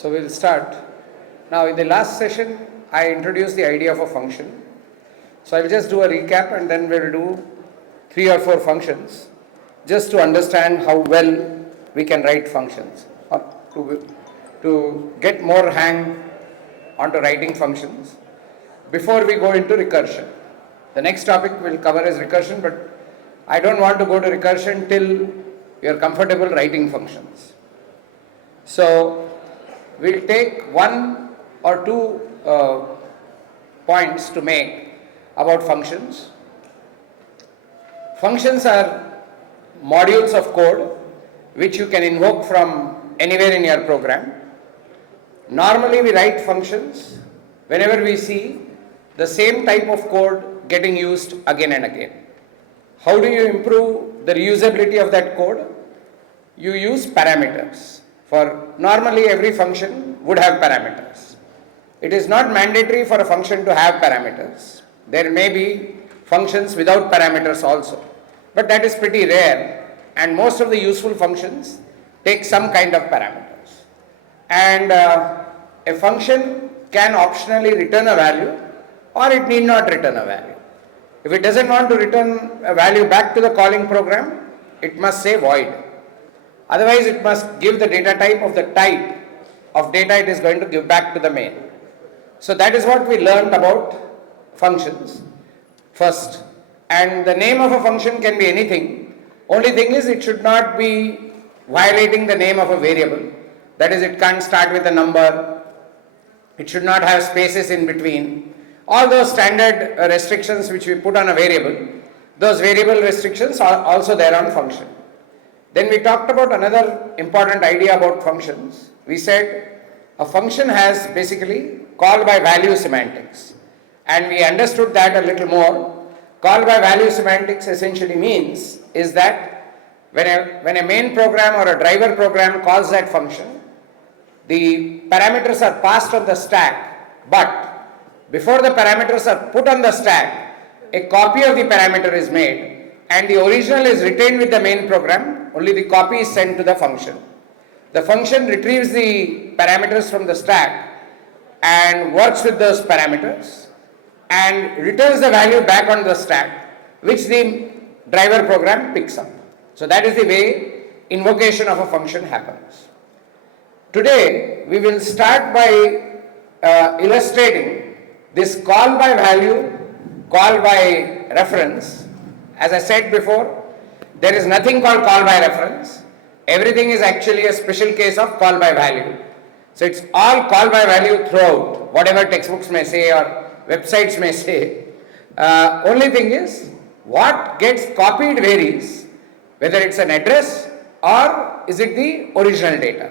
So we'll start. Now in the last session, I introduced the idea of a function. So I'll just do a recap and then we'll do 3 or 4 functions just to understand how well we can write functions or to get more hang onto writing functions before we go into recursion. The next topic we'll cover is recursion, but I don't want to go to recursion till you're comfortable writing functions. So we'll take 1 or 2 points to make about functions. Functions are modules of code which you can invoke from anywhere in your program. Normally we write functions whenever we see the same type of code getting used again and again. How do you improve the reusability of that code? You use parameters. For normally every function would have parameters. It is not mandatory for a function to have parameters. There may be functions without parameters also, but that is pretty rare, and most of the useful functions take some kind of parameters. And a function can optionally return a value, or it need not return a value. If it doesn't want to return a value back to the calling program, it must say void. Otherwise, it must give the data type of the type of data it is going to give back to the main. So that is what we learned about functions first. And the name of a function can be anything. Only thing is it should not be violating the name of a variable. That is, it can't start with a number. It should not have spaces in between. All those standard restrictions which we put on a variable, those variable restrictions are also there on function. Then we talked about another important idea about functions. We said a function has basically call by value semantics, and we understood that a little more. Call by value semantics essentially means is that when a main program or a driver program calls that function, the parameters are passed on the stack, but before the parameters are put on the stack, a copy of the parameter is made and the original is retained with the main program, only the copy is sent to the function. The function retrieves the parameters from the stack and works with those parameters and returns the value back on the stack, which the driver program picks up. So that is the way invocation of a function happens. Today we will start by illustrating this call by value, call by reference. As I said before, there is nothing called call by reference. Everything is actually a special case of call by value. So it's all call by value throughout, whatever textbooks may say or websites may say. Only thing is, what gets copied varies, whether it's an address or is it the original data.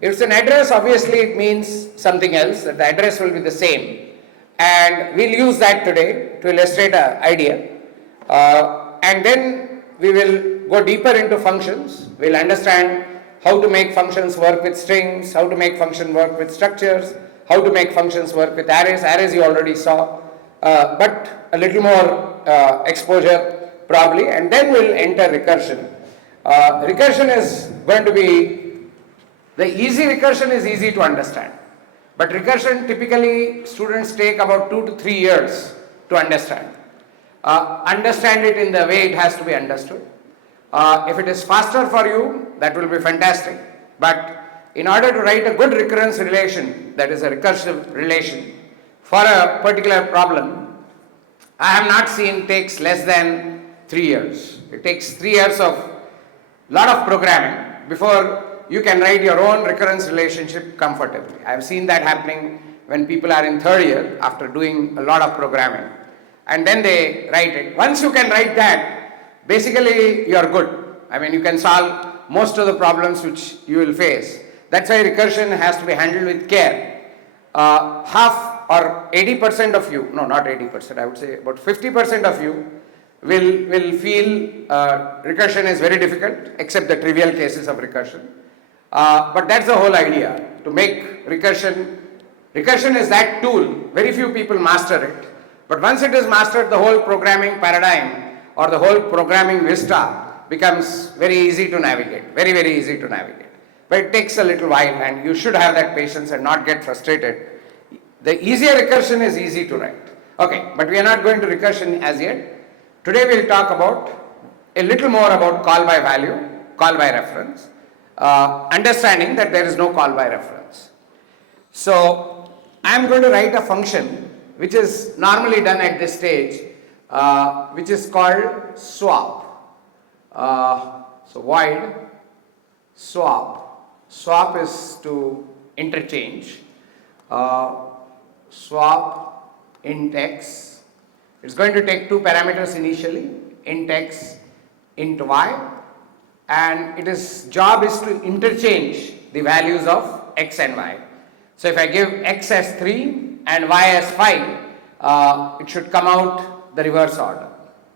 If it's an address, obviously it means something else, that the address will be the same. And we'll use that today to illustrate an idea. And then we will go deeper into functions. We'll understand how to make functions work with strings, how to make functions work with structures, how to make functions work with arrays. Arrays you already saw, but a little more exposure probably, and then we'll enter recursion. Recursion is going to be, the easy recursion is easy to understand, but recursion typically students take about 2 to 3 years to understand. Understand it in the way it has to be understood. If it is faster for you, that will be fantastic. But in order to write a good recurrence relation, that is a recursive relation, for a particular problem, I have not seen takes less than 3 years. It takes 3 years of lot of programming before you can write your own recurrence relationship comfortably. I have seen that happening when people are in 3rd year after doing a lot of programming. And then they write it. Once you can write that, basically you are good. I mean, you can solve most of the problems which you will face. That's why recursion has to be handled with care. Half or 80% of you, no, not 80%, I would say about 50% of you will feel recursion is very difficult, except the trivial cases of recursion. But that's the whole idea, to make recursion. Recursion is that tool. Very few people master it. But once it is mastered, the whole programming paradigm or the whole programming vista becomes very easy to navigate, very, very easy to navigate. but it takes a little while and you should have that patience and not get frustrated. The easier recursion is easy to write. Okay, but we are not going to recursion as yet. Today we will talk about a little more about call by value, call by reference, understanding that there is no call by reference. So I am going to write a function which is normally done at this stage, which is called swap. So void swap. Swap is to interchange. Swap int x. It's going to take two parameters initially, int x, int y, and its job is to interchange the values of x and y. So if I give x as 3 and y as 5, it should come out the reverse order.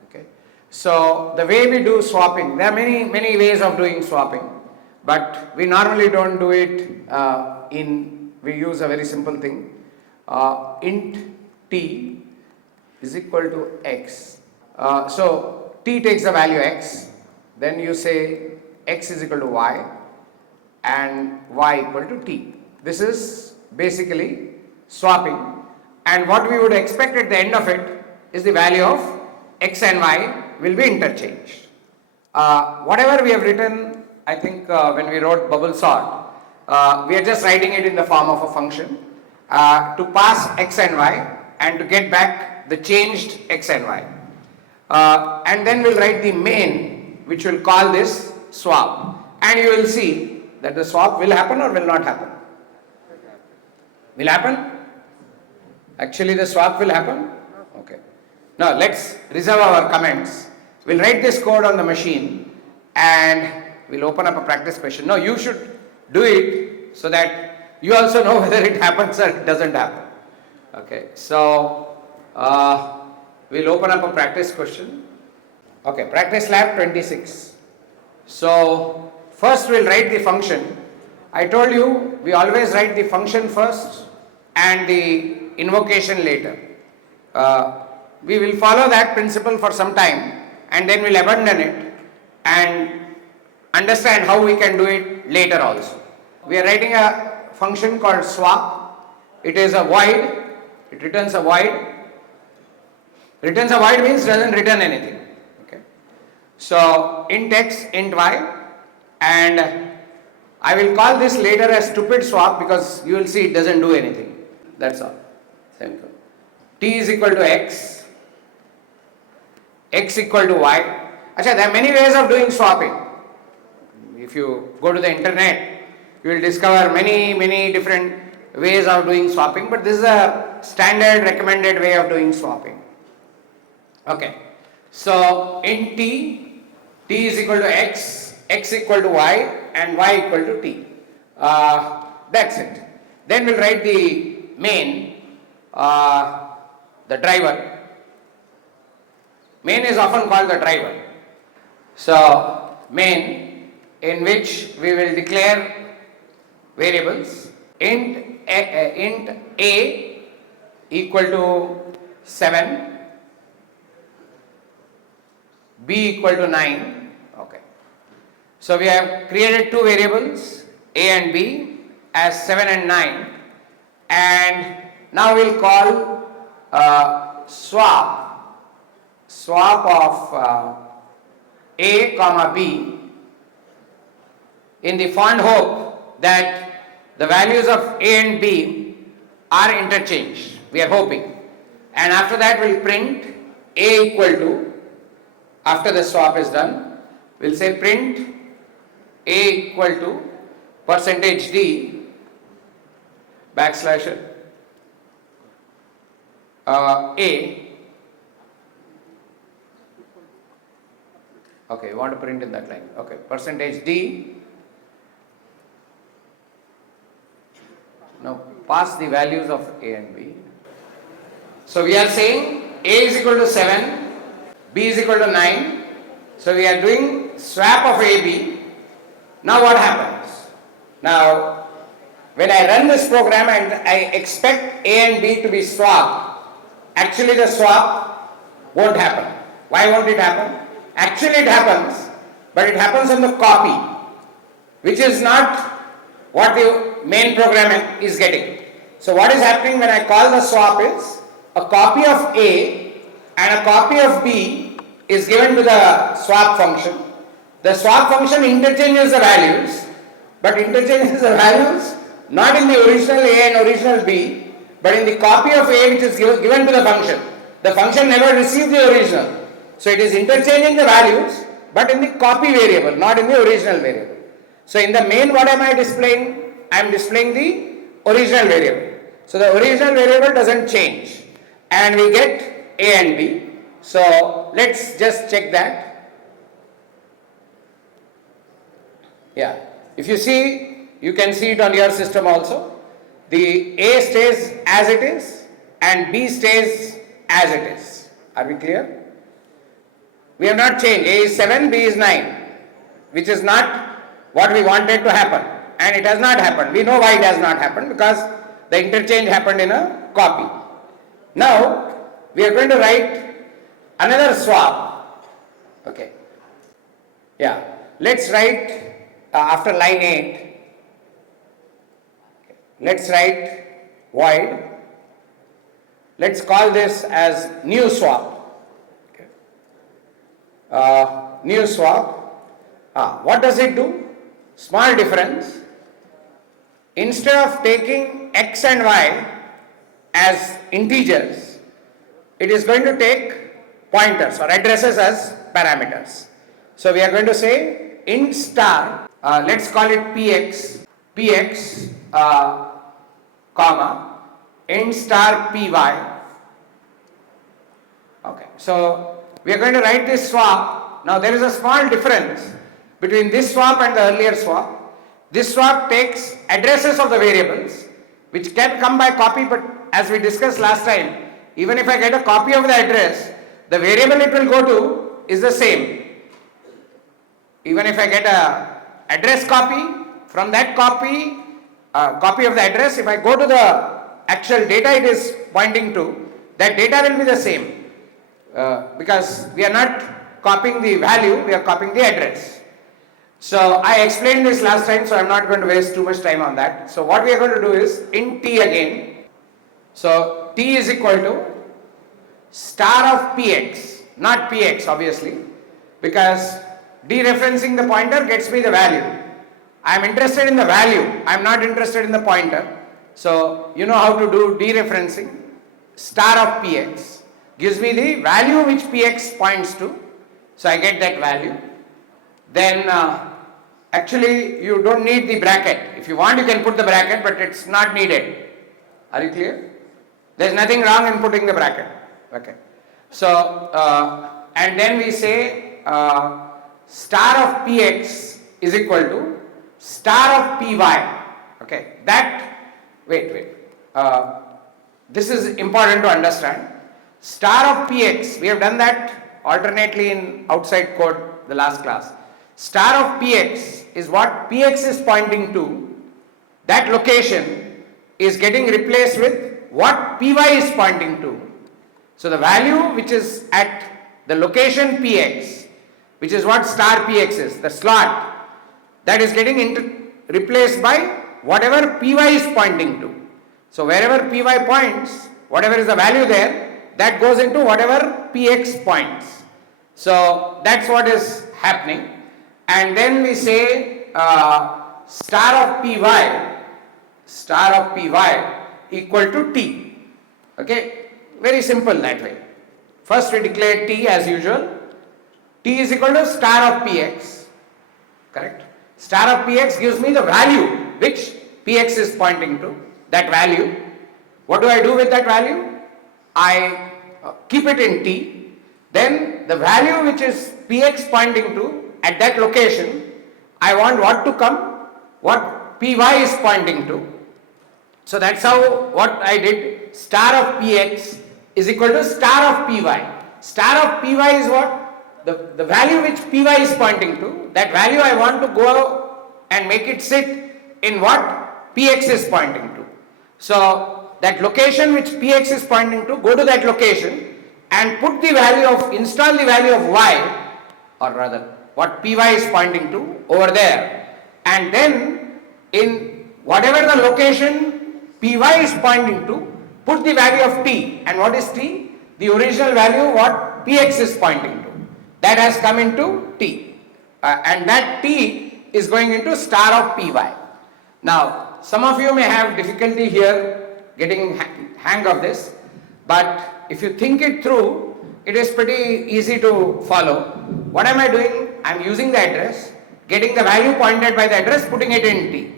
Okay. So the way we do swapping, there are many ways of doing swapping, but we normally don't do it we use a very simple thing. Int t is equal to x. So t takes the value x, then you say x is equal to y and y equal to t. This is basically swapping, and what we would expect at the end of it is the value of x and y will be interchanged. Whatever we have written, I think when we wrote bubble sort, we are just writing it in the form of a function to pass x and y and to get back the changed x and y. And then we'll write the main, which will call this swap, and you will see that the swap will happen or will not happen. Will happen? Actually the swap will happen? Okay. Now let's reserve our comments. We'll write this code on the machine and we'll open up a practice question. No, you should do it so that you also know whether it happens or it doesn't happen. Okay, so we'll open up a practice question. Okay, practice lab 26. So first we'll write the function. I told you we always write the function first and the invocation later. We will follow that principle for some time and then we'll abandon it and understand how we can do it later also. We are writing a function called swap. It is a void. It returns a void. Returns a void means doesn't return anything. Okay. So int x, int y, and I will call this later as stupid swap because you will see it doesn't do anything. That's all. Simple. T is equal to x, x equal to y. Achha, there are many ways of doing swapping. If you go to the internet, you will discover many different ways of doing swapping, but this is a standard recommended way of doing swapping. Okay, so in t is equal to x, x equal to y, and y equal to t. That's it. Then we'll write the main, the driver. Main is often called the driver. So main, in which we will declare variables. Int a equal to 7, b equal to 9. Okay. So we have created two variables, a and b, as 7 and 9, and now we'll call swap of a comma b in the fond hope that the values of a and b are interchanged. We are hoping, and after that we'll print a equal to, after the swap is done, we'll say print a equal to %d backslash a. Okay, you want to print in that line. Okay, %d. Now pass the values of a and b. So we are saying a is equal to 7, b is equal to 9. So we are doing swap of a, b. Now what happens? Now when I run this program and I expect a and b to be swapped, actually the swap won't happen. Why won't it happen? Actually it happens, but it happens on the copy, which is not what the main program is getting. So what is happening when I call the swap is a copy of A and a copy of B is given to the swap function. The swap function interchanges the values, but interchanges the values not in the original A and original B, but in the copy of A which is given to the function. The function never received the original. So it is interchanging the values, but in the copy variable, not in the original variable. So in the main, what am I displaying? I am displaying the original variable. So the original variable doesn't change and we get A and B. So let's just check that. Yeah, if you see, you can see it on your system also. The A stays as it is and B stays as it is. Are we clear? We have not changed. A is 7, B is 9, which is not what we wanted to happen, and it has not happened. We know why it has not happened, because the interchange happened in a copy. Now we are going to write another swap. Okay. Yeah. Let's write after line 8. Let's write void. Let's call this as new swap. Okay. New swap. What does it do? Small difference. Instead of taking x and y as integers, it is going to take pointers or addresses as parameters. So we are going to say int star, let's call it px, comma, int star py. Okay, so we are going to write this swap. Now there is a small difference between this swap and the earlier swap. This swap takes addresses of the variables which can come by copy, but as we discussed last time, even if I get a copy of the address, the variable it will go to is the same. Even if I get a address copy, from that copy of the address, if I go to the actual data it is pointing to, that data will be the same, because we are not copying the value, we are copying the address. So I explained this last time, so I am not going to waste too much time on that. So what we are going to do is int t again. So t is equal to star of px, not px obviously, because dereferencing the pointer gets me the value. I am interested in the value, I am not interested in the pointer. So you know how to do dereferencing. Star of px gives me the value which px points to, so I get that value. Then actually you don't need the bracket. If you want you can put the bracket, but it's not needed. Are you clear? There is nothing wrong in putting the bracket. Okay. So and then we say star of px is equal to star of py. Okay. That this is important to understand. Star of px, we have done that alternately in outside code the last class. Star of px is what px is pointing to. That location is getting replaced with what py is pointing to. So the value which is at the location px, which is what star px is, the slot, that is getting replaced by whatever py is pointing to. So wherever py points, whatever is the value there, that goes into whatever px points. So that's what is happening. And then we say star of py equal to t. Okay, very simple that way. First we declare t as usual. T is equal to star of px, correct? Star of px gives me the value which px is pointing to, that value. What do I do with that value? I keep it in t. Then the value which is px pointing to at that location, I want what to come, what py is pointing to. So that's how what I did. Star of px is equal to star of py. Star of py is what? The value which py is pointing to. That value I want to go and make it sit in what px is pointing to. So that location which px is pointing to, go to that location and put the value of, install the value of y, or rather what py is pointing to over there, and then in whatever the location py is pointing to, put the value of t. And what is t? The original value what px is pointing to. That has come into t. And that t is going into star of py. Now, some of you may have difficulty here getting hang of this, but if you think it through, it is pretty easy to follow. What am I doing? I am using the address, getting the value pointed by the address, putting it in t.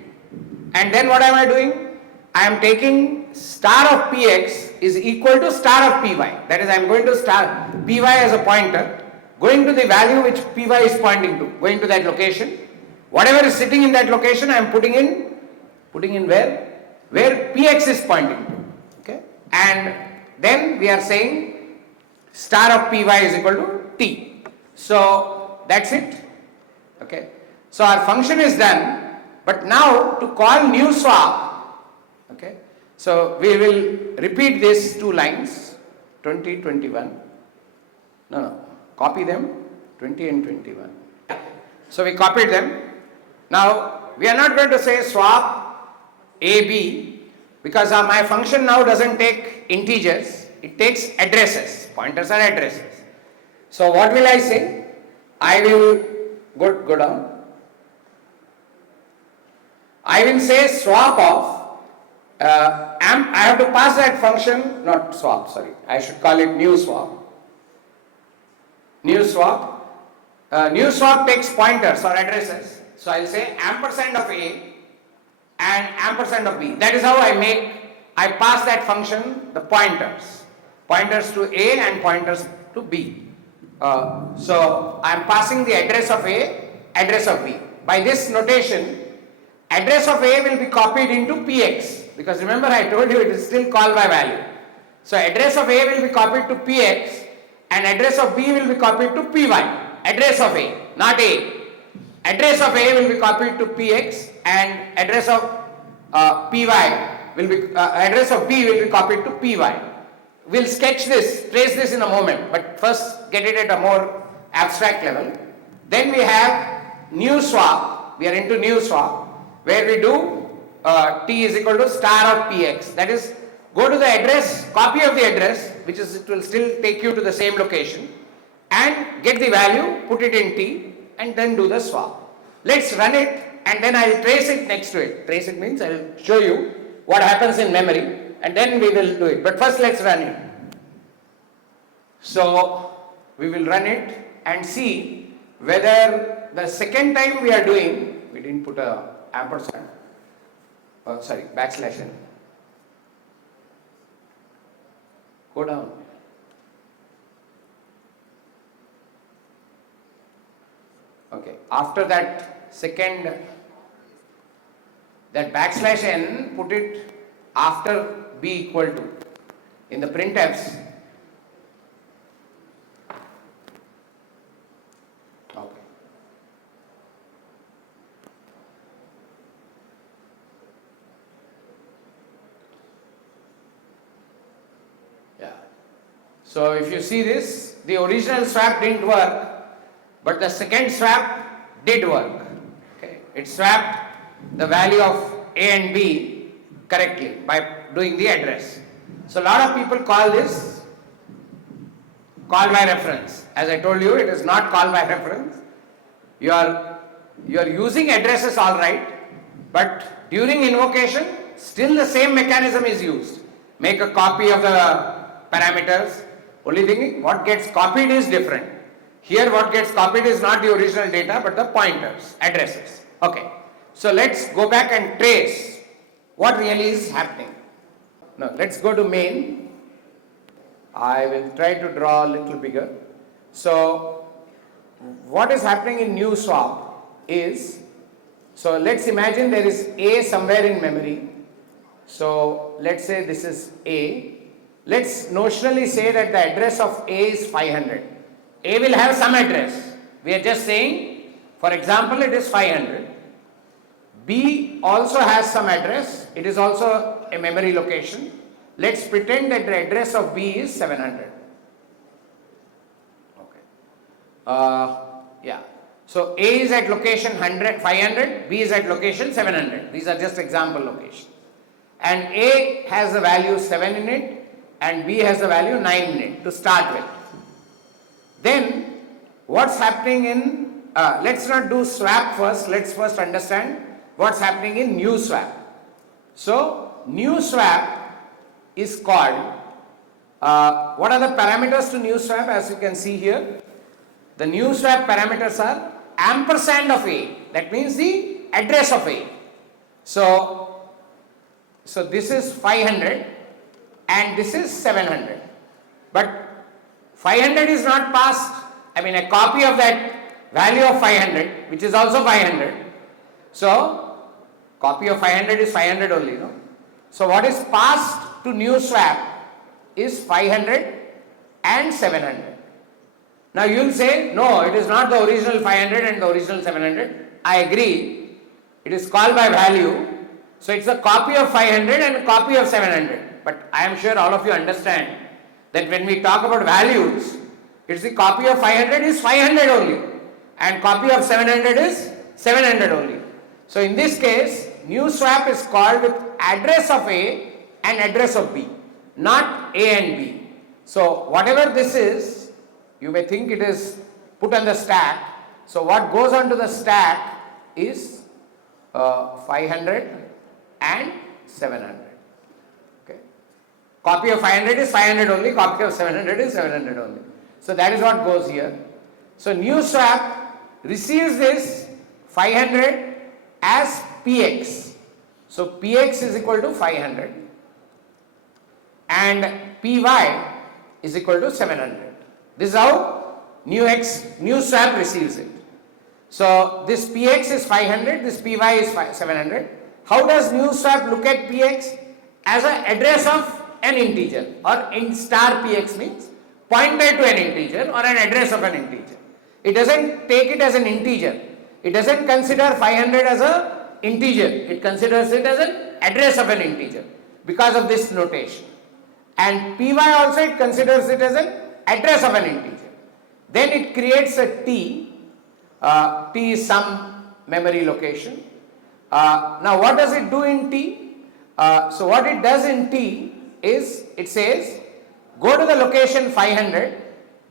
And then what am I doing? I am taking star of px is equal to star of py. That is, I am going to star py as a pointer, going to the value which py is pointing to, going to that location. Whatever is sitting in that location, I am putting in where? Where px is pointing to. Okay? And then we are saying star of py is equal to t. So that's it. Okay? So our function is done. But now to call new swap, okay? So we will repeat these two lines, 20, 21. No, copy them, 20 and 21. So we copied them. Now we are not going to say swap AB because my function now doesn't take integers, it takes addresses. Pointers are addresses. So what will I say? I will go down. I will say swap of I have to pass that function, not swap, sorry, I should call it new swap. New swap. New swap takes pointers or addresses. So I will say ampersand of A and ampersand of B. That is how I pass that function the pointers. Pointers to A and pointers to B. So I am passing the address of A, address of B. By this notation, address of A will be copied into px, because remember I told you it is still call by value. So address of A will be copied to px and address of B will be copied to py. Address of A, not A. Address of A will be copied to px and address of py will be address of B will be copied to py. We'll sketch this, trace this in a moment, but first get it at a more abstract level. Then we have new swap. We are into new swap, where we do t is equal to star of px. That is, go to the address, copy of the address, which is, it will still take you to the same location, and get the value, put it in t, and then do the swap. Let's run it, and then I will trace it next to it. Trace it means I will show you what happens in memory, and then we will do it. But first let's run it. So we will run it and see whether the second time we are doing, we didn't put a ampersand, backslash n. Go down. Okay, after that second, that backslash n, put it after b equal to, in the printfs. Okay. Yeah. So if you see this, the original swap didn't work, but the second swap did work. Okay. It swapped the value of A and B correctly by doing the address. So a lot of people call this call by reference. As I told you, it is not call by reference. You are using addresses all right, but during invocation, still the same mechanism is used. Make a copy of the parameters. Only thing, what gets copied is different. Here what gets copied is not the original data, but the pointers, addresses. Okay. So let's go back and trace what really is happening. Now let's go to main. I will try to draw a little bigger. So what is happening in new swap is, so let's imagine there is A somewhere in memory. So let's say this is A. Let's notionally say that the address of A is 500. A will have some address. We are just saying, for example, it is 500. B also has some address. It is also a memory location. Let's pretend that the address of B is 700. Okay. Yeah. So A is at location 500, B is at location 700. These are just example locations. And A has the value 7 in it and B has the value 9 in it to start with. Then what's happening in, let's not do swap first, let's first understand what's happening in new swap. So new swap is called, what are the parameters to new swap? As you can see here, the new swap parameters are ampersand of A, that means the address of A. So this is 500 and this is 700, but 500 is not passed, a copy of that value of 500 which is also 500. So copy of 500 is 500 only, no? So what is passed to new swap is 500 and 700. Now you will say, no, it is not the original 500 and the original 700. I agree, it is called by value. So it's a copy of 500 and a copy of 700. But I am sure all of you understand that when we talk about values, it's the copy of 500 is 500 only and copy of 700 is 700 only. So in this case, new swap is called with address of A and address of B, not A and B. So whatever this is, you may think it is put on the stack. So what goes onto the stack is 500 and 700. Okay. Copy of 500 is 500 only, copy of 700 is 700 only. So that is what goes here. So new swap receives this 500 as Px. So Px is equal to 500 and Py is equal to 700. This is how new swap receives it. So this Px is 500, this Py is 700. How does new swap look at Px? As an address of an integer, or in star Px means pointer to an integer or an address of an integer. It doesn't take it as an integer. It doesn't consider 500 as an integer. It considers it as an address of an integer because of this notation. And Py also it considers it as an address of an integer. Then it creates a T. T is some memory location. Now what does it do in T? So what it does in T is it says go to the location 500,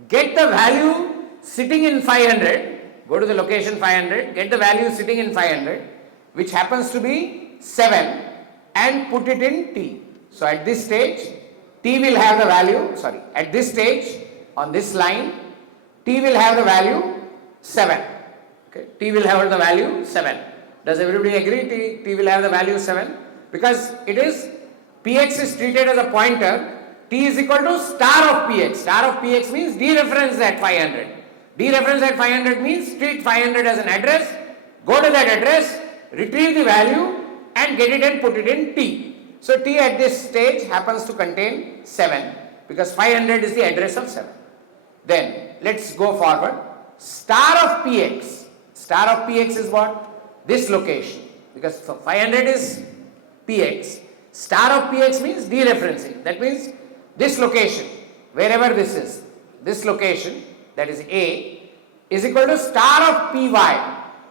get the value sitting in 500, go to the location 500, get the value sitting in 500 which happens to be 7 and put it in T. So at this stage T will have the value, at this stage on this line T will have the value 7. Okay, T will have the value 7. Does everybody agree T will have the value 7? Because it is, Px is treated as a pointer, T is equal to star of Px. Star of Px means dereference at 500. Dereference at 500 means treat 500 as an address, go to that address, retrieve the value and get it and put it in T. So T at this stage happens to contain 7 because 500 is the address of 7. Then let's go forward. Star of Px. Star of Px is what? This location, because 500 is Px. Star of Px means dereferencing. That means this location, wherever this is, this location, that is A, is equal to star of Py.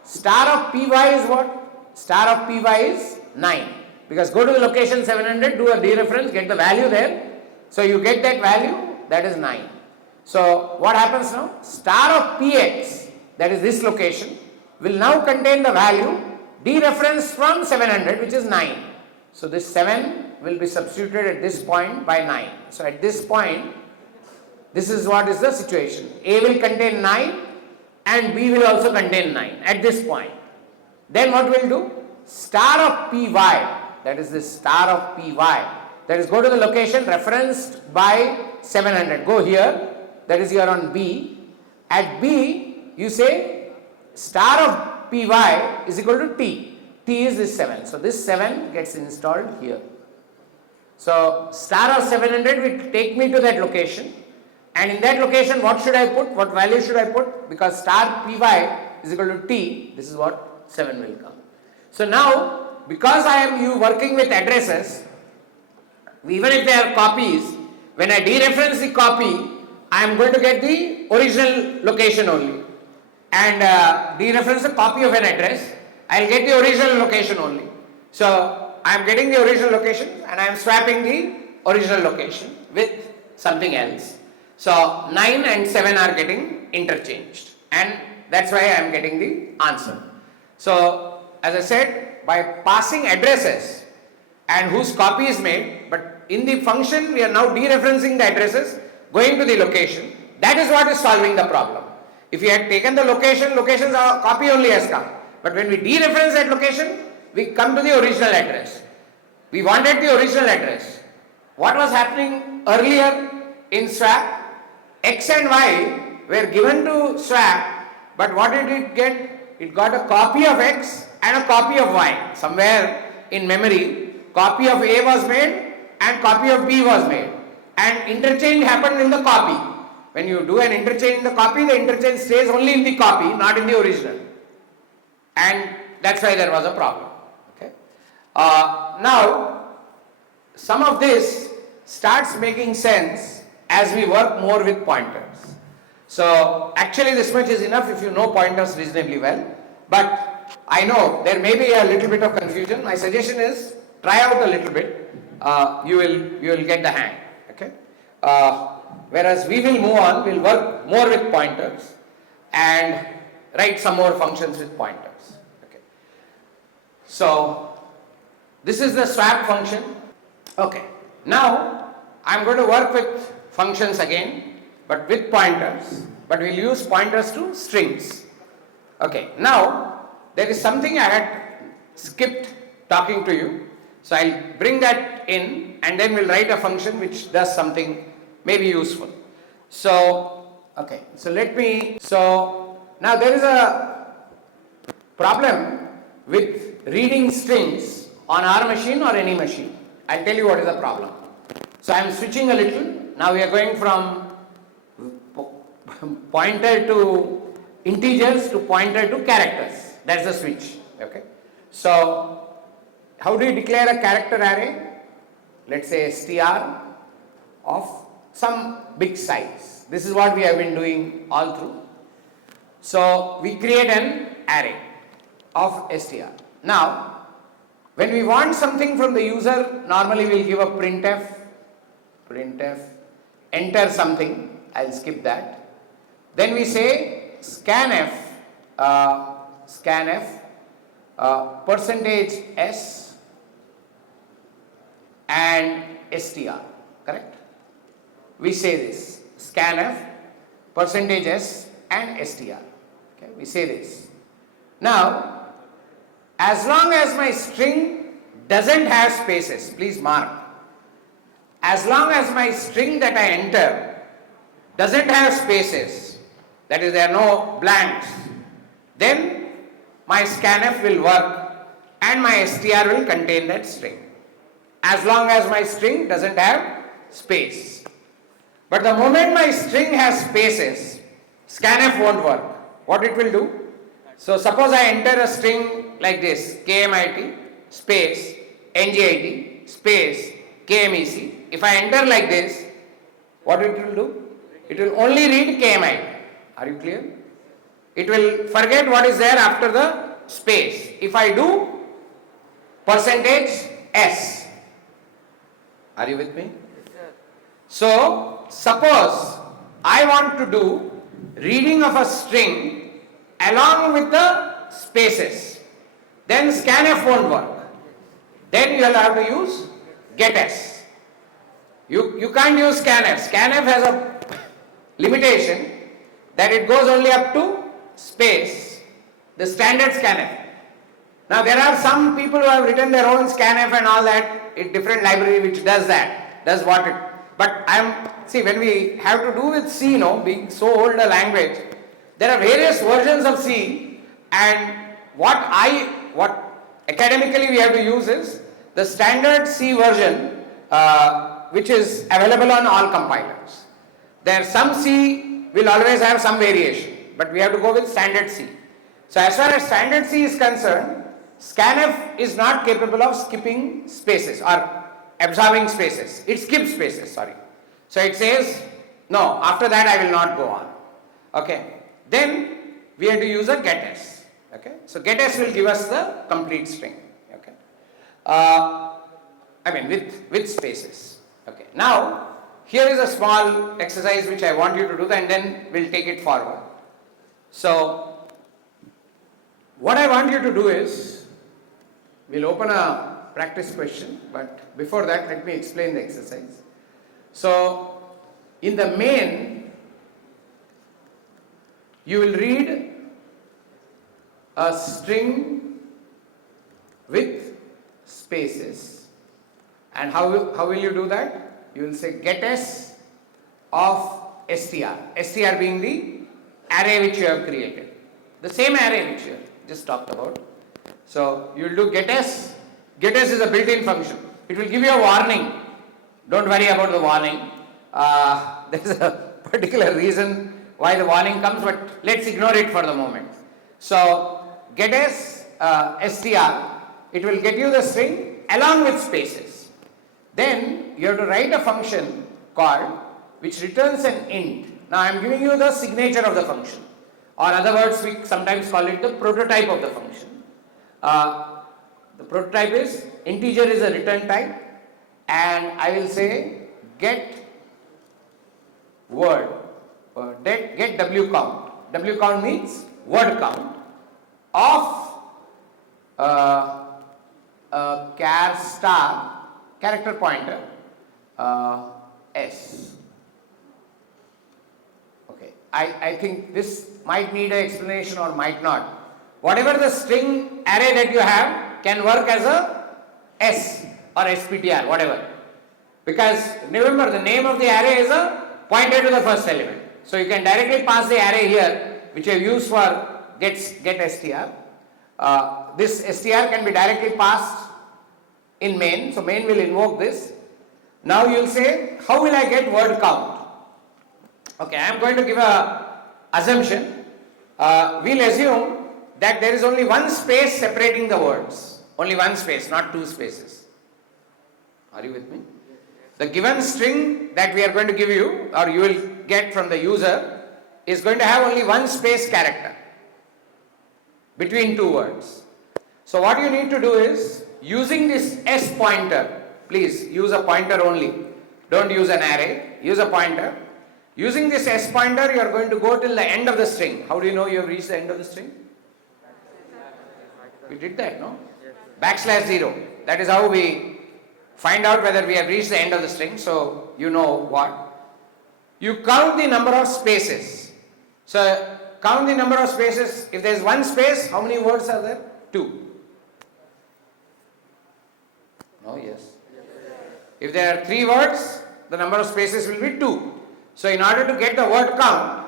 Star of Py is what? Star of Py is 9. Because go to the location 700, do a dereference, get the value there. So you get that value, that is 9. So what happens now? Star of Px, that is this location, will now contain the value dereferenced from 700, which is 9. So this 7 will be substituted at this point by 9. So at this point, this is what is the situation. A will contain 9 and B will also contain 9 at this point. Then what we'll do? Star of Py, that is this star of Py, that is go to the location referenced by 700. Go here, that is here on B. At B, you say star of Py is equal to T. T is this 7. So this 7 gets installed here. So star of 700 will take me to that location. And in that location, what should I put? What value should I put? Because star Py is equal to T, this is what 7 will come. So now, because I am working with addresses, even if they are copies, when I dereference the copy, I am going to get the original location only. and dereference a copy of an address, I'll get the original location only. So I am getting the original location and I am swapping the original location with something else. So 9 and 7 are getting interchanged, and that's why I am getting the answer. So as I said, by passing addresses and whose copy is made, but in the function we are now dereferencing the addresses going to the location. That is what is solving the problem. If we had taken the location, locations are copy only has come. But when we dereference that location, we come to the original address. We wanted the original address. What was happening earlier in swap? X and Y were given to swap, but what did it get? It got a copy of X and a copy of Y. Somewhere in memory, copy of A was made and copy of B was made. And interchange happened in the copy. When you do an interchange in the copy, the interchange stays only in the copy, not in the original. And that's why there was a problem. Okay. Now, some of this starts making sense as we work more with pointers. So actually this much is enough if you know pointers reasonably well. But I know there may be a little bit of confusion. My suggestion is try out a little bit. You will get the hang. Okay. Whereas we will move on, we'll work more with pointers and write some more functions with pointers. Okay. So this is the swap function. Okay. Now I'm going to work with functions again, but with pointers, but we'll use pointers to strings. Okay. Now there is something I had skipped talking to you. So I'll bring that in and then we'll write a function which does something maybe useful. So, okay, so now there is a problem with reading strings on our machine or any machine. I'll tell you what is the problem. So I'm switching a little. Now we are going from pointer to integers to pointer to characters. That's the switch. Okay. So how do you declare a character array? Let's say str of some big size. This is what we have been doing all through. So we create an array of str. Now, when we want something from the user, normally we'll give a printf, enter something. I'll skip that. Then we say scanf, percentage s and str, correct? We say this, scanf, percentage s and str. Okay, we say this. Now, as long as my string doesn't have spaces, please mark. As long as my string that I enter doesn't have spaces, that is, there are no blanks, then my scanf will work and my str will contain that string. As long as my string doesn't have space. But the moment my string has spaces, scanf won't work. What it will do? So suppose I enter a string like this, KMIT space NGIT space KMEC. If I enter like this, what it will do? It will only read KMIT. Are you clear? It will forget what is there after the space. If I do percentage S. Are you with me? So suppose I want to do reading of a string along with the spaces, then scanf won't work. Then you will have to use getS. You can't use scanf. Scanf has a limitation that it goes only up to space, the standard scanf. Now there are some people who have written their own scanf and all that in different library which does that, does what it. But see, when we have to do with C, being so old a language, there are various versions of C, and what academically we have to use is the standard C version, which is available on all compilers. There some C will always have some variation, but we have to go with standard C. So as far as standard C is concerned, scanf is not capable of skipping spaces or absorbing spaces. It skips spaces, sorry. So it says, no, after that I will not go on. Okay. Then we had to use a getS. Okay, so getS will give us the complete string. Okay, I mean with spaces. Okay, now here is a small exercise which I want you to do, and then we'll take it forward. So what I want you to do is, we'll open a practice question, but before that let me explain the exercise. So in the main, you will read a string with spaces, and how will you do that? You will say getS of str being the array which you have created, the same array which you have just talked about. So you will do getS. GetS is a built-in function. It will give you a warning. Don't worry about the warning. There is a particular reason why the warning comes, but let's ignore it for the moment. So getS str, it will get you the string along with spaces. Then you have to write a function called which returns an int. Now I am giving you the signature of the function, or in other words we sometimes call it the prototype of the function. The prototype is integer is a return type, and I will say get word, get w count. W count means word count of char star character pointer s. Okay, I think this might need an explanation or might not. Whatever the string array that you have can work as a s or sptr, whatever, because remember the name of the array is a pointer to the first element. So you can directly pass the array here, which I use for get str. This str can be directly passed in main, so main will invoke this. Now you will say, how will I get word count? Okay, I am going to give a assumption. We'll assume that there is only one space separating the words, only one space, not two spaces. Are you with me? The given string that we are going to give you, or you will get from the user, is going to have only one space character between two words. So what you need to do is, using this s pointer, please use a pointer only, don't use an array, use a pointer. Using this s pointer, you are going to go till the end of the string. How do you know you have reached the end of the string? We did that, no? \0. That is how we find out whether we have reached the end of the string. So you know what? You count the number of spaces. So count the number of spaces. If there is one space, how many words are there? 2. No, yes. If there are 3 words, the number of spaces will be 2. So in order to get the word count,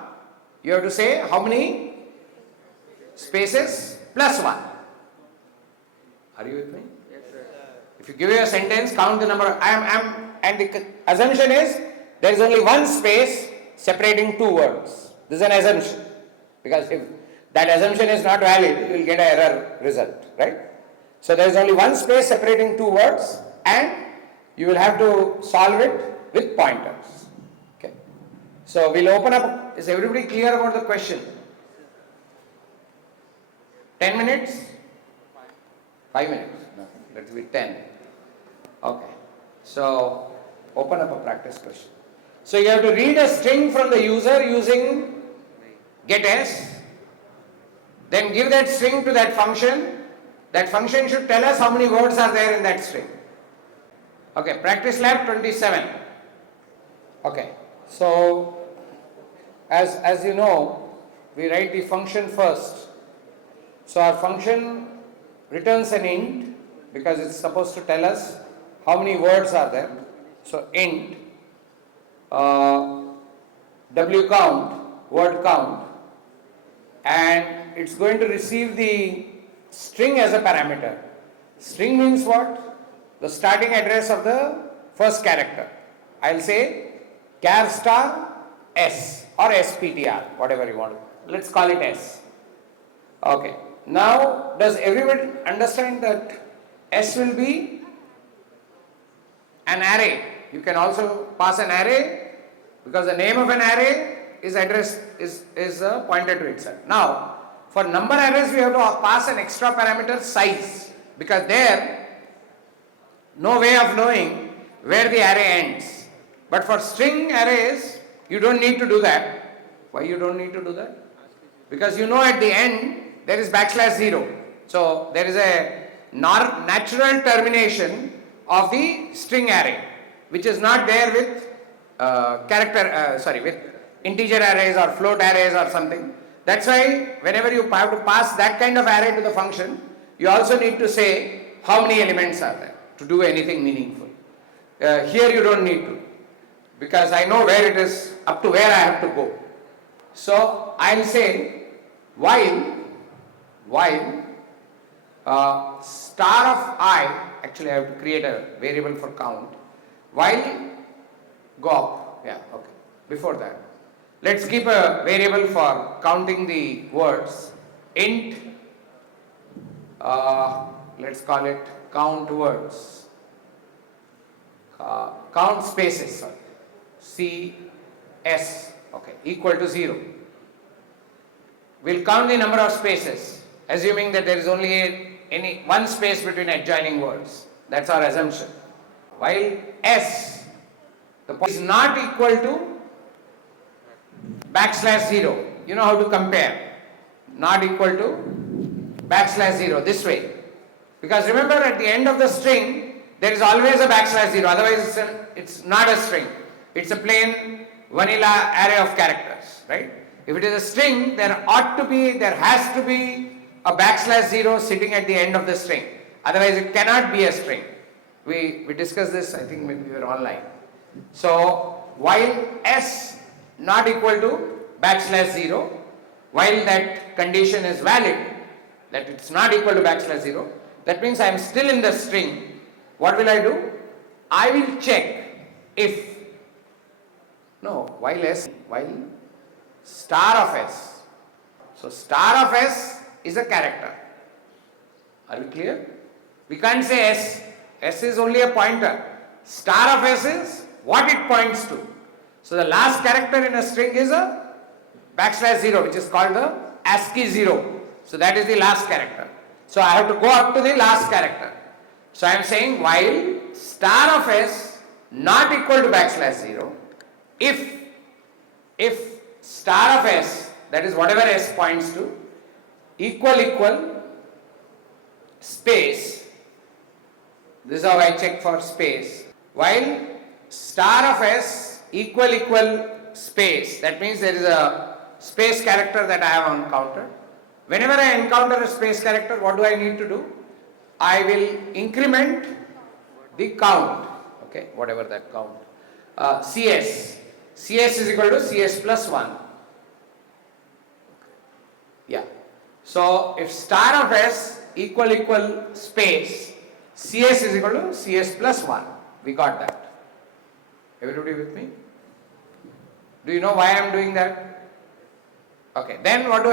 you have to say how many spaces plus 1. Are you with me? Yes, sir. If you give you a sentence, count the number. And the assumption is there is only one space separating 2 words. This is an assumption, because if that assumption is not valid, you will get an error result, right? So there is only one space separating 2 words, and you will have to solve it with pointers. Okay. So we'll open up. Is everybody clear about the question? 10 minutes? 5 minutes? No, let it be 10. Okay. So open up a practice question. So you have to read a string from the user using getS, then give that string to that function. That function should tell us how many words are there in that string. Okay, practice lab 27. Okay, so as you know, we write the function first. So our function returns an int because it's supposed to tell us how many words are there. So int w count, word count, and it's going to receive the string as a parameter. String means what? The starting address of the first character. I'll say char star s or sptr, whatever you want. Let's call it s. Okay. Now, does everybody understand that s will be an array? You can also pass an array because the name of an array is address is a pointer to itself. Now, For number arrays, we have to pass an extra parameter size, because there, no way of knowing where the array ends. But for string arrays, you don't need to do that. Why you don't need to do that? Because you know at the end, there is \0. So there is a natural termination of the string array, which is not there with with integer arrays or float arrays or something. That's why whenever you have to pass that kind of array to the function, you also need to say how many elements are there to do anything meaningful. Here you don't need to, because I know where it is, up to where I have to go. So I'll say while star of I, actually I have to create a variable for count, while go up, yeah, okay, before that, let's keep a variable for counting the words, int, let's call it count words, count spaces, sorry, CS, okay, equal to 0. We'll count the number of spaces, assuming that there is only any one space between adjoining words. That's our assumption. While S, the point is not equal to \0. You know how to compare. Not equal to \0 this way. Because remember, at the end of the string, there is always a \0. Otherwise, it's not a string. It's a plain vanilla array of characters, right? If it is a string, there has to be a \0 sitting at the end of the string. Otherwise, it cannot be a string. We discussed this, I think maybe we were online. So, while S not equal to \0, while that condition is valid, that it's not equal to \0, that means I am still in the string. What will I do? I will check if, while star of S. So star of S is a character. Are we clear? We can't say S. S is only a pointer. Star of S is what it points to. So the last character in a string is a \0, which is called the ASCII 0. So that is the last character. So I have to go up to the last character. So I am saying while star of S not equal to \0, if star of S, that is whatever S points to, equal space, this is how I check for space, while star of S equal space, that means there is a space character that I have encountered. Whenever I encounter a space character, what do I need to do? I will increment the count, okay, whatever that count, CS. CS is equal to CS plus 1. Yeah. So if star of S equal space, CS is equal to CS plus 1. We got that. Everybody with me? Do you know why I am doing that? Okay. Then what do?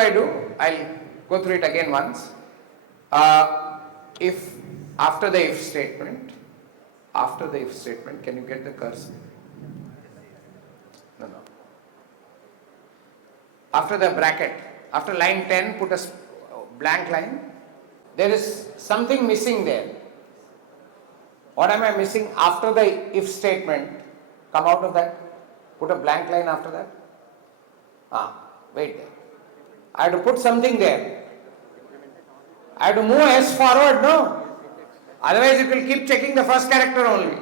I'll go through it again once. If after the if statement, can you get the cursor? No. After the bracket, after line 10, put a blank line. There is something missing there. What am I missing after the if statement? Come out of that. Put a blank line after that. Wait there. I have to put something there. I have to move S forward, no? Otherwise it will keep checking the first character only.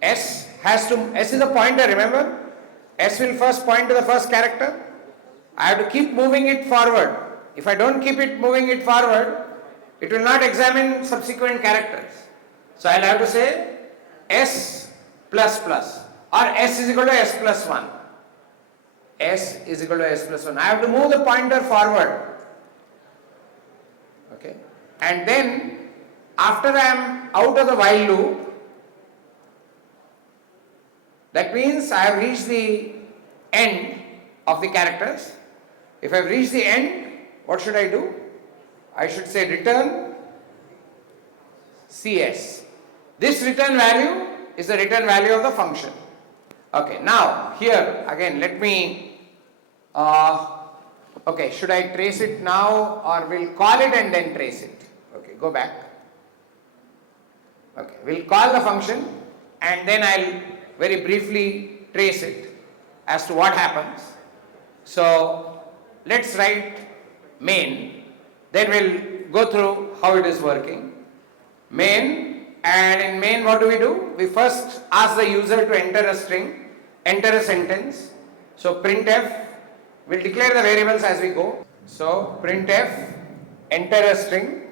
S is a pointer, remember? S will first point to the first character. I have to keep moving it forward. If I don't keep it moving it forward, it will not examine subsequent characters. So I'll have to say S plus plus, or S is equal to S plus 1. S is equal to S plus 1. I have to move the pointer forward. Okay. And then after I am out of the while loop, that means I have reached the end of the characters. If I have reached the end, what should I do? I should say return CS. This return value is the return value of the function. Okay, now here again let me Okay, should I trace it now or we'll call it and then trace it? Okay, go back. Okay, we'll call the function and then I'll very briefly trace it as to what happens. So let's write main, then we'll go through how it is working. Main, and in main what do? We first ask the user to enter a string, enter a sentence. So printf, we'll declare the variables as we go. So printf, enter a string.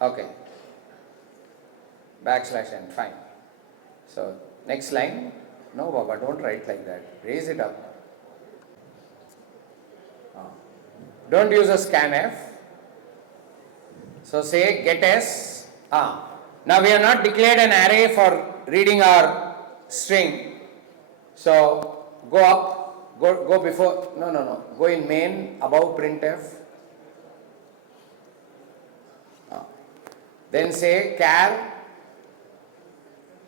Okay, \n, fine. So next line, no Baba, don't write like that, raise it up. Don't use a scanf. So say get s. Now we have not declared an array for reading our string. So go up, go before, no, go in main, above printf. Then say char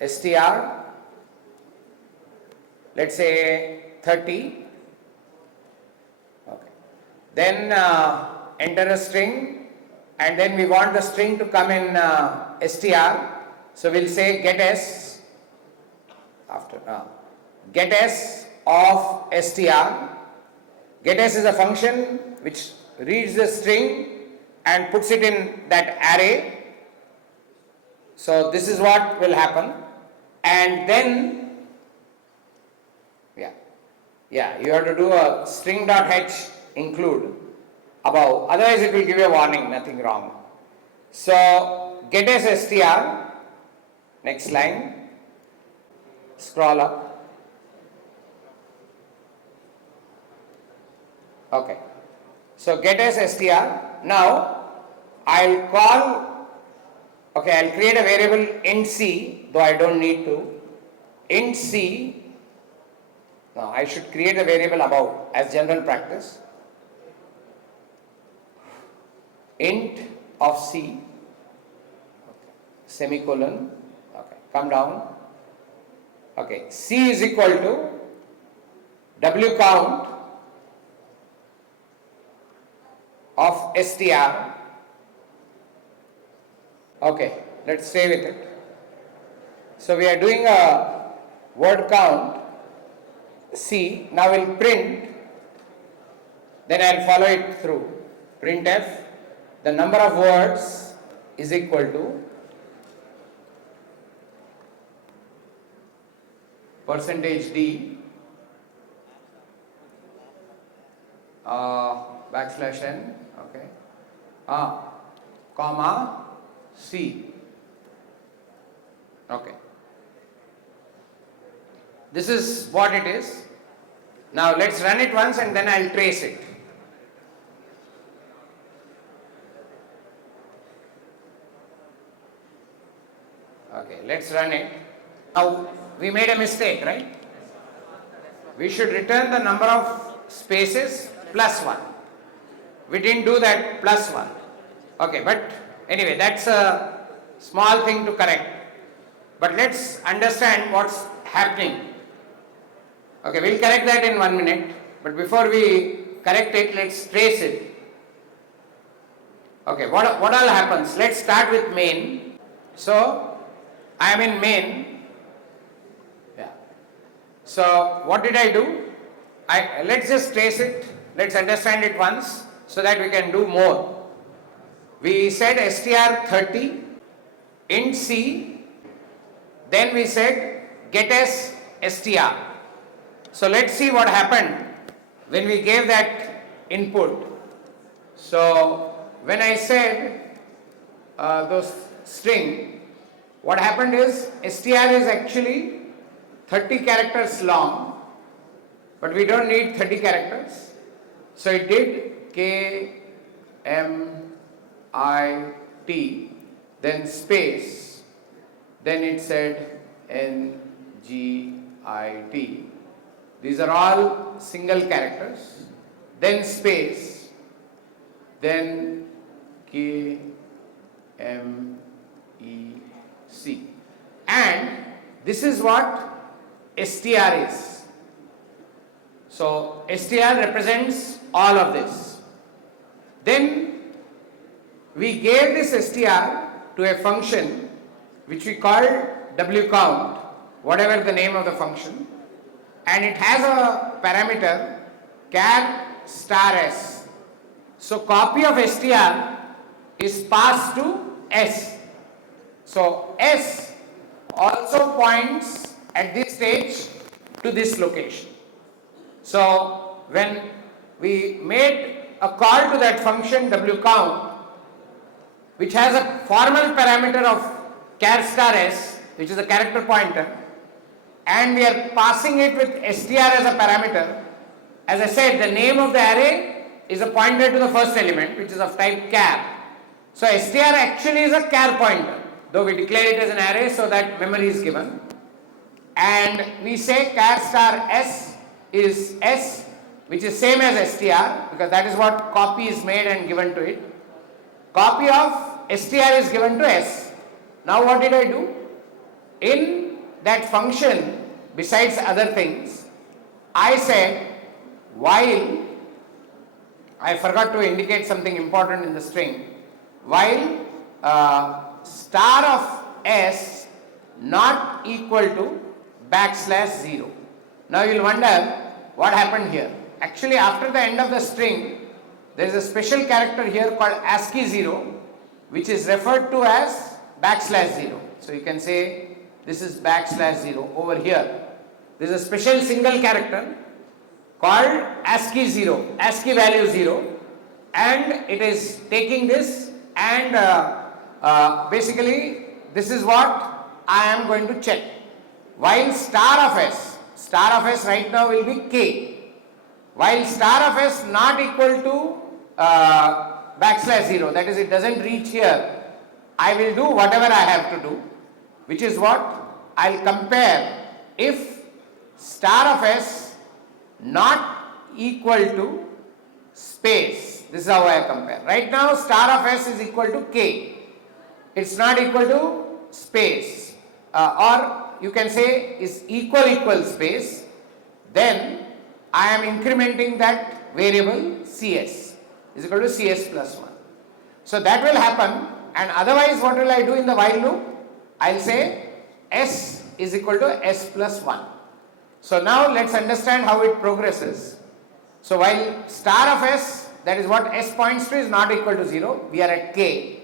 str, let's say 30. Okay. Then enter a string, and then we want the string to come in str. So we'll say get s after get s of str. Get s is a function which reads the string and puts it in that array. So this is what will happen, and then you have to do a string.h include above, otherwise it will give you a warning, nothing wrong. So get s str, next line, scroll up. Okay, so get s str. Now I'll create a variable int c, though I don't need to. Int c, now I should create a variable above as general practice. Int of c, semicolon, okay, come down. Okay, c is equal to w count of str. Okay, let's stay with it. So we are doing a word count C. Now we'll print, then I'll follow it through. Printf, the number of words is equal to %d \n, okay, comma C. Okay. This is what it is. Now let's run it once and then I'll trace it. Okay, let's run it. Now we made a mistake, right? We should return the number of spaces +1. We didn't do that +1. Okay, but anyway, that's a small thing to correct. But let's understand what's happening. Okay, we'll correct that in 1 minute. But before we correct it, let's trace it. Okay, what all happens? Let's start with main. So I am in main. Yeah. So what did I do? Let's just trace it. Let's understand it once so that we can do more. We said str30 int c, then we said get s str. So let's see what happened when we gave that input. So when I said those string, what happened is str is actually 30 characters long, but we don't need 30 characters. So it did k m I T, then space, then it said N G I T. These are all single characters, then space, then K M E C, and This is what str is. So str represents all of this. Then we gave this str to a function which we call wcount, whatever the name of the function, and it has a parameter char star s. So copy of str is passed to s. So s also points at this stage to this location. So when we made a call to that function wcount, which has a formal parameter of char star s, which is a character pointer, and we are passing it with str as a parameter. As I said, the name of the array is a pointer to the first element, which is of type char. So str actually is a char pointer, though we declare it as an array so that memory is given. And we say char star s is s, which is same as str, because that is what copy is made and given to it. Copy of str is given to s. Now what did I do? In that function, besides other things, I said while, I forgot to indicate something important in the string, while star of s not equal to \0. Now you will wonder what happened here. Actually, after the end of the string, there is a special character here called ASCII 0, which is referred to as \0. So you can say this is \0 over here. There is a special single character called ASCII 0, ASCII value 0, and it is taking this, and basically this is what I am going to check. While star of s right now will be k, while star of s not equal to \0, that is, it doesn't reach here, I will do whatever I have to do, which is what I will compare if star of s not equal to space. This is how I compare. Right now star of s is equal to k, it's not equal to space, or you can say is equal space. Then I am incrementing that variable cs is equal to cs plus 1. So that will happen, and otherwise what will I do in the while loop? I will say s is equal to s plus 1. So now let's understand how it progresses. So while star of s, that is what s points to, is not equal to 0, we are at k.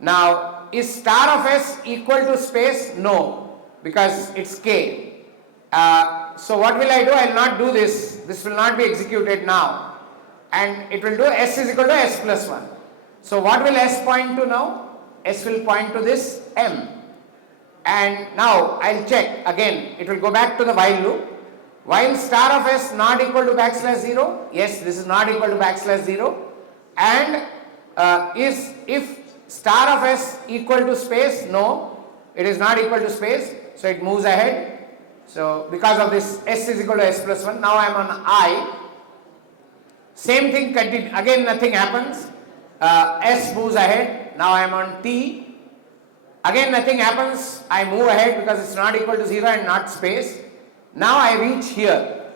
Now is star of s equal to space? No, because it's k. So what will I do? I will not do this. This will not be executed now, and it will do s is equal to s plus 1. So what will s point to now? S will point to this m. And now I will check again, it will go back to the while loop. While star of s not equal to \0, yes, this is not equal to \0, and if star of s equal to space, no, it is not equal to space, so it moves ahead. So because of this, s is equal to s plus 1. Now I am on I. Same thing continue. Again nothing happens. S moves ahead. Now I am on T. Again nothing happens. I move ahead because it's not equal to 0 and not space. Now I reach here.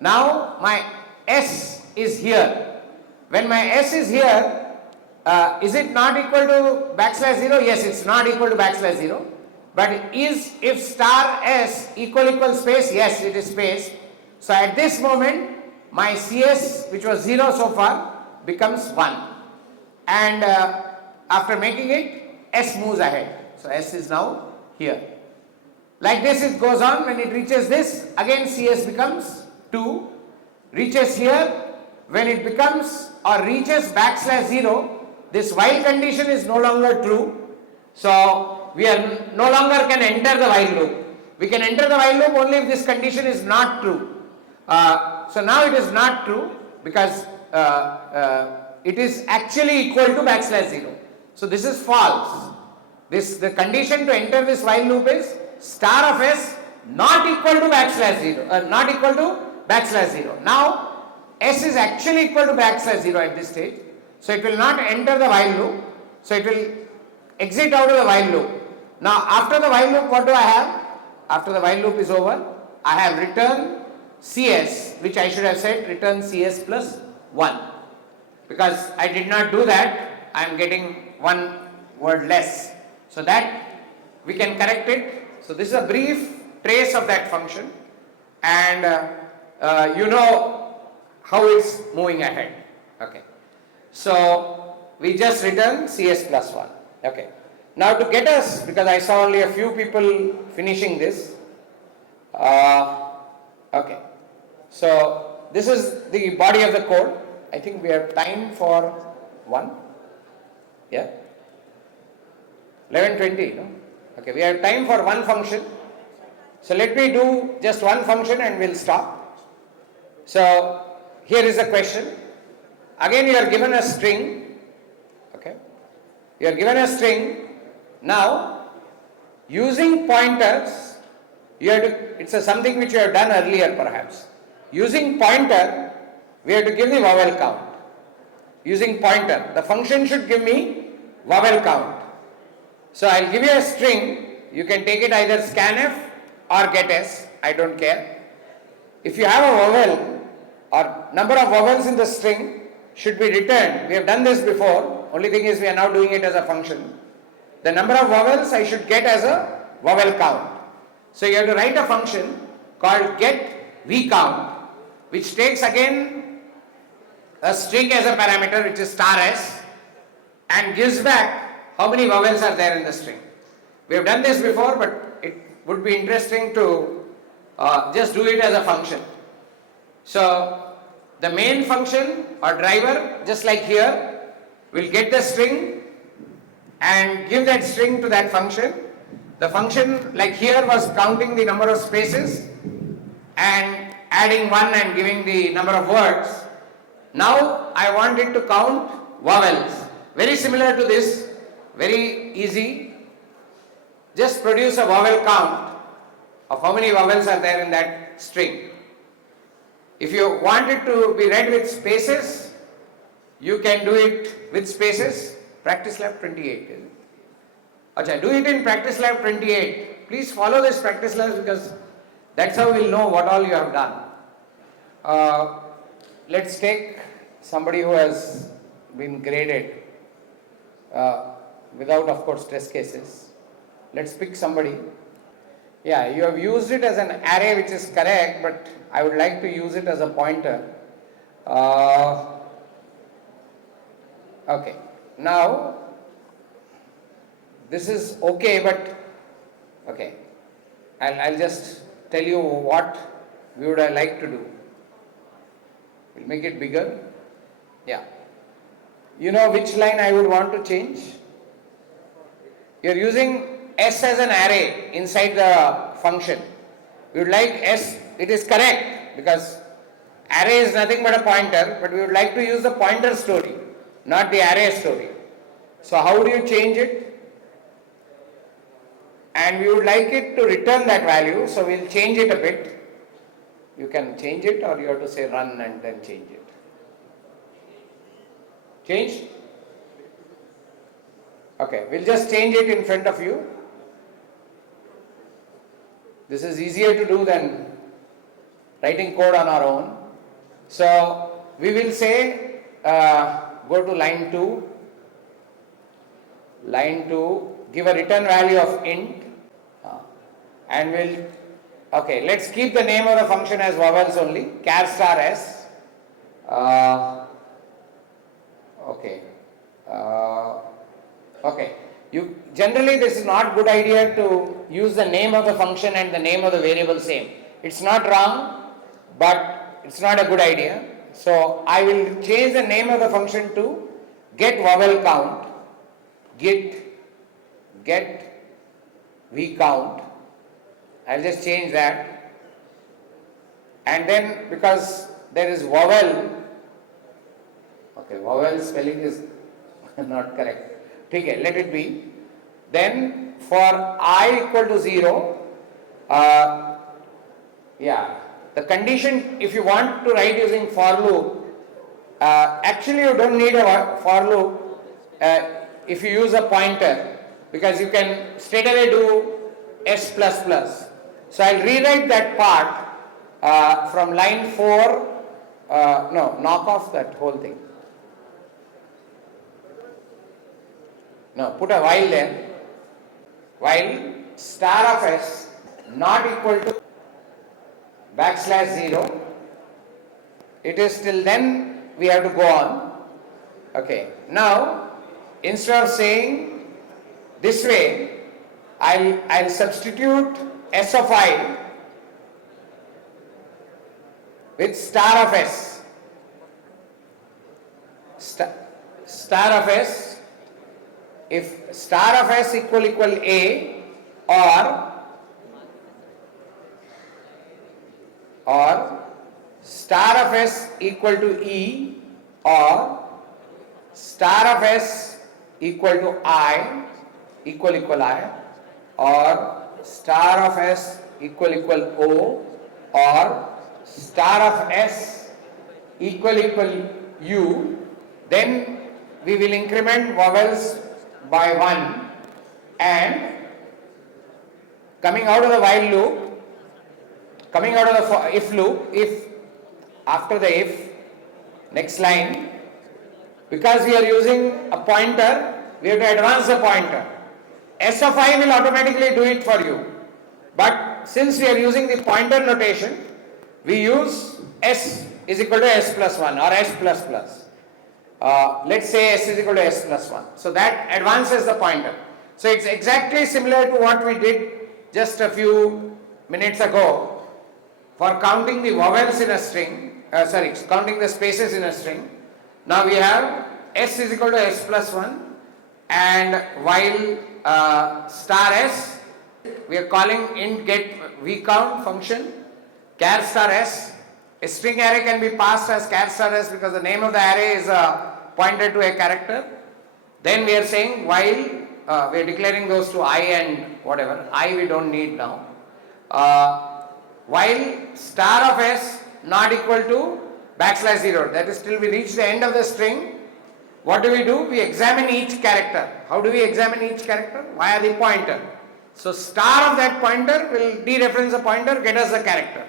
Now my S is here. When my S is here, is it not equal to \0? Yes, it's not equal to \0. But if star S equal space? Yes, it is space. So at this moment, my CS, which was 0 so far, becomes 1. And after making it, S moves ahead. So S is now here. Like this it goes on. When it reaches this, again CS becomes 2. Reaches here. When it becomes or reaches \0, this while condition is no longer true. So we are no longer can enter the while loop. We can enter the while loop only if this condition is not true. So now it is not true because it is actually equal to \0. So this is false. The condition to enter this while loop is star of s not equal to \0, not equal to \0. Now s is actually equal to \0 at this stage. So it will not enter the while loop. So it will exit out of the while loop. Now after the while loop, what do I have? after the while loop is over, I have return CS, which I should have said return CS plus 1. Because I did not do that, I am getting one word less. So that we can correct it. So this is a brief trace of that function, and you know how it's moving ahead. Okay. So we just return CS plus 1. Okay. Now to get us, because I saw only a few people finishing this. Okay. So this is the body of the code. I think we have time for one. Yeah. 11:20. No? Okay. We have time for one function. So let me do just one function and we'll stop. So here is a question. Again you are given a string. Okay. You are given a string. Now using pointers, you have to, it's something which you have done earlier perhaps. Using pointer, we have to give the vowel count. Using pointer, the function should give me vowel count. So I'll give you a string. You can take it either scanf or getS, I don't care. If you have a vowel or number of vowels in the string should be returned. We have done this before, only thing is we are now doing it as a function. The number of vowels I should get as a vowel count. So you have to write a function called get vcount, which takes again a string as a parameter, which is star s, and gives back how many vowels are there in the string. We have done this before, but it would be interesting to just do it as a function. So the main function or driver, just like here, will get the string and give that string to that function. The function, like here, was counting the number of spaces and adding 1 and giving the number of words. Now I want it to count vowels. Very similar to this, very easy. Just produce a vowel count of how many vowels are there in that string. If you want it to be read with spaces, you can do it with spaces. Practice lab 28, is it? Achha, do it in practice lab 28. Please follow this practice lab because that's how we'll know what all you have done. Let's take somebody who has been graded without, of course, test cases. Let's pick somebody. Yeah, you have used it as an array, which is correct, but I would like to use it as a pointer. Okay. Now, this is okay, but okay. I'll just tell you what we would like to do. We'll make it bigger. Yeah. You know which line I would want to change? You're using S as an array inside the function. We would like S, it is correct because array is nothing but a pointer, but we would like to use the pointer story, not the array story. So how do you change it? And we would like it to return that value, so we'll change it a bit. You can change it or you have to say run and then change it. Change? Okay, we'll just change it in front of you. This is easier to do than writing code on our own. So we will say go to line 2. Line 2, give a return value of int and we'll, okay, let's keep the name of the function as vowels only, char star s. Okay. Okay. Generally this is not good idea to use the name of the function and the name of the variable same. It's not wrong, but it's not a good idea. So I will change the name of the function to get vowel count, get vcount. I'll just change that. And then because there is vowel, okay, vowel spelling is not correct. Okay, let it be. Then for I equal to 0, yeah, the condition, if you want to write using for loop, actually you don't need a for loop if you use a pointer, because you can straight away do s++. So I'll rewrite that part from line 4, no, knock off that whole thing. No, put a while there. While star of s not equal to \0, it is till then we have to go on. Okay, now instead of saying this way, I'll substitute s of I with star of s. Star of s, if star of s equal a, or star of s equal to e, or star of s equal to I, equal I, or star of s equal o, or star of s equal u, then we will increment vowels by 1, and coming out of the while loop, coming out of the if loop, if after the if, next line, because we are using a pointer, we have to advance the pointer. S of I will automatically do it for you, but since we are using the pointer notation, we use s is equal to s plus 1 or s plus plus. Let's say s is equal to s plus 1. So that advances the pointer. So it's exactly similar to what we did just a few minutes ago for counting the vowels in a string, counting the spaces in a string. Now we have s is equal to s plus 1, and while star s, we are calling int get vcount function, char star s. A string array can be passed as char star s because the name of the array is pointed to a character. Then we are saying while we are declaring those to I and whatever, I we don't need now. While star of s not equal to \0, that is till we reach the end of the string, what do? We examine each character. How do we examine each character? Via the pointer. So star of that pointer will dereference the pointer, get us the character.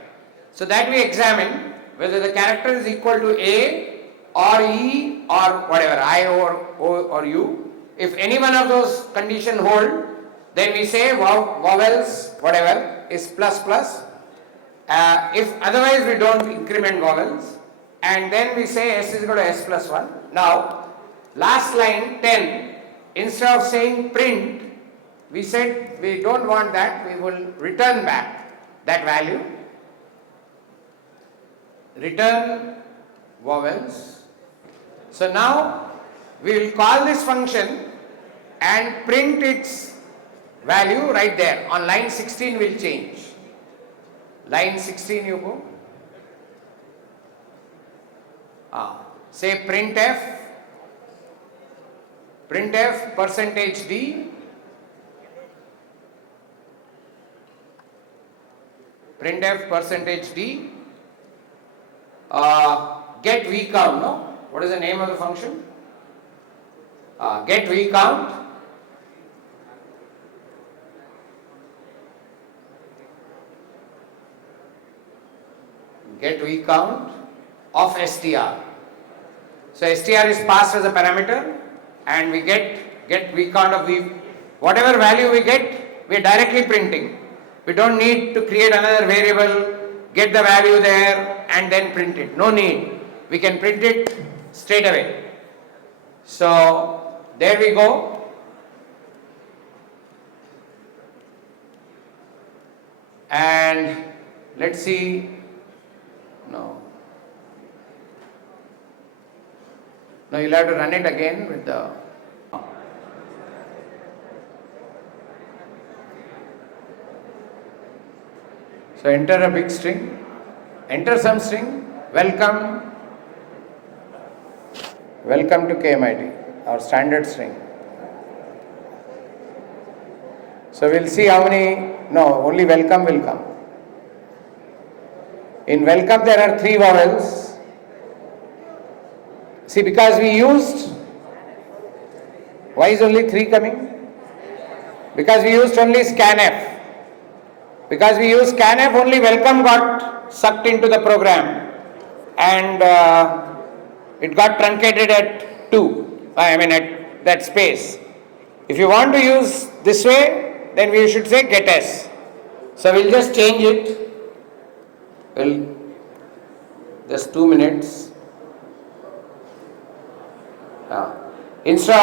So that we examine whether the character is equal to A or E or whatever, I or O or U. If any one of those conditions hold, then we say vowels whatever is plus plus. If otherwise we don't increment vowels, and then we say s is equal to s plus 1. Now last line 10, instead of saying print, we said we don't want that, we will return back that value. Return vowels. So now we will call this function and print its value right there. On line 16 will change. Line 16 you go. Say printf %d, printf %d, get vcount, no? What is the name of the function? Get vcount. Get vcount of str. So str is passed as a parameter, and we get vcount of whatever value we get, we are directly printing. We don't need to create another variable, get the value there and then print it. No need. We can print it straight away. So there we go. And let's see. No, you'll have to run it again with the. So enter a big string, enter some string, welcome to KMIT, our standard string. So we'll see how many, only welcome will come. In welcome there are 3 vowels. See, because we used, why is only 3 coming? Because we used only scanf. Because we use scanf, only welcome got sucked into the program and it got truncated at 2, I mean at that space. If you want to use this way, then we should say get s. So we'll just change it. Well, just 2 minutes. Instead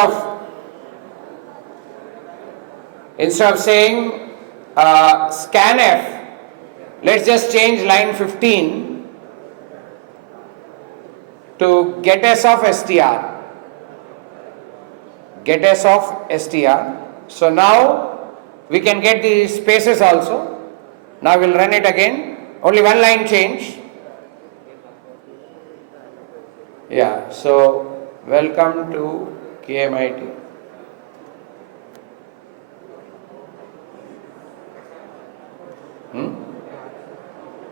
of saying scanf, let's just change line 15 to get s of str. Get s of str. So now we can get the spaces also. Now we'll run it again. Only one line change. Yeah, so welcome to KMIT.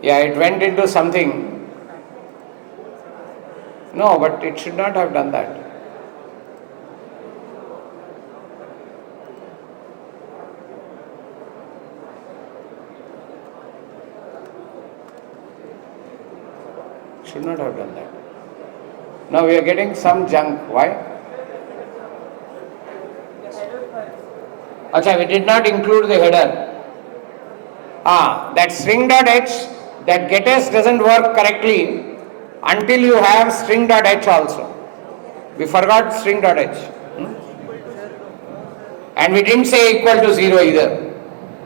Yeah, it went into something. No, but it should not have done that. Should not have done that. Now we are getting some junk. Why? Acha, we did not include the header. That string.h, that getS doesn't work correctly until you have string.h also. We forgot string.h. And we didn't say equal to 0 either.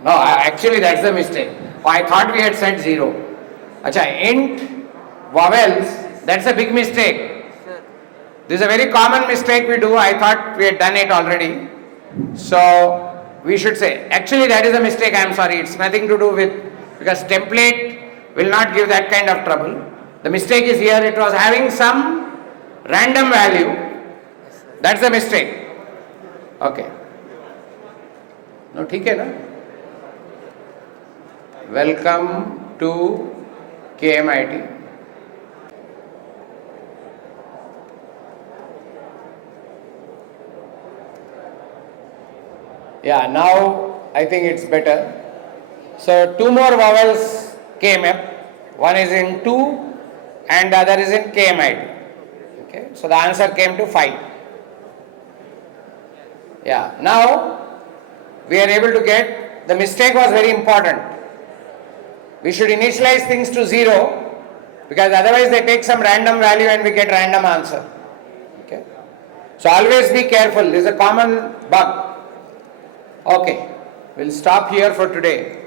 No, actually that's the mistake. I thought we had said 0. Acha, int vowels, that's a big mistake. This is a very common mistake we do. I thought we had done it already. So we should say, actually that is a mistake, I am sorry. It's nothing to do with, because template will not give that kind of trouble. The mistake is here, it was having some random value. That's the mistake. Okay. No, ठीक है ना? Welcome to KMIT. Yeah, now I think it's better. So 2 more vowels came up. One is in 2 and the other is in KMIT. Okay, so the answer came to 5. Yeah, now we are able to get, the mistake was very important. We should initialize things to 0 because otherwise they take some random value and we get random answer. Okay, so always be careful. This is a common bug. Okay, we'll stop here for today.